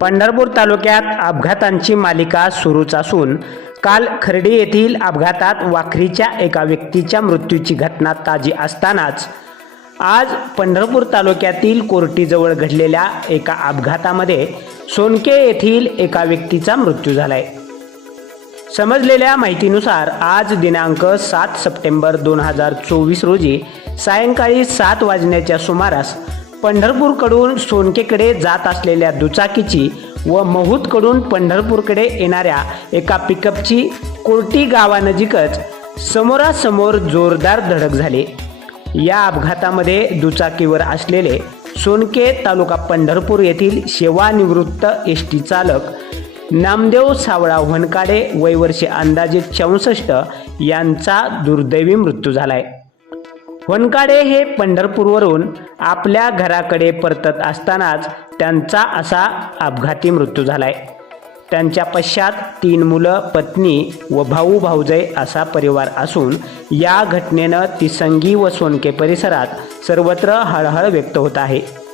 पंढरपूर तालुक्यात अपघातांची मालिका सुरूच असून काल खर्डी येथील अपघातात वाखरीच्या एका व्यक्तीच्या मृत्यूची घटना ताजी असतानाच आज पंढरपूर तालुक्यातील कोर्टीजवळ घडलेल्या एका अपघातामध्ये सोनके येथील एका व्यक्तीचा मृत्यू झालाय. समजलेल्या माहितीनुसार आज दिनांक सात सप्टेंबर दोन हजार चोवीस रोजी सायंकाळी सात वाजण्याच्या सुमारास पंढरपूरकडून सोनकेकडे जात असलेल्या दुचाकीची व महूदकडून पंढरपूरकडे येणाऱ्या एका पिकअपची कोर्टी गावानजीकच समोरासमोर जोरदार धडक झाली. या अपघातामध्ये दुचाकीवर असलेले सोनके तालुका पंढरपूर येथील सेवानिवृत्त एस टी चालक नामदेव सावळा वनकाडे वय वर्षे अंदाजे चौसष्ट यांचा दुर्दैवी मृत्यू झालाय. वनकाडे हे पंढरपूरवरून आपल्या घराकडे परतत असतानाच त्यांचा असा अपघाती मृत्यू झालाय. त्यांच्या पश्चात तीन मुलं पत्नी व भाऊ भाऊजय असा परिवार असून या घटनेनं तिसंगी व सोनके परिसरात सर्वत्र हळहळ व्यक्त होत आहे.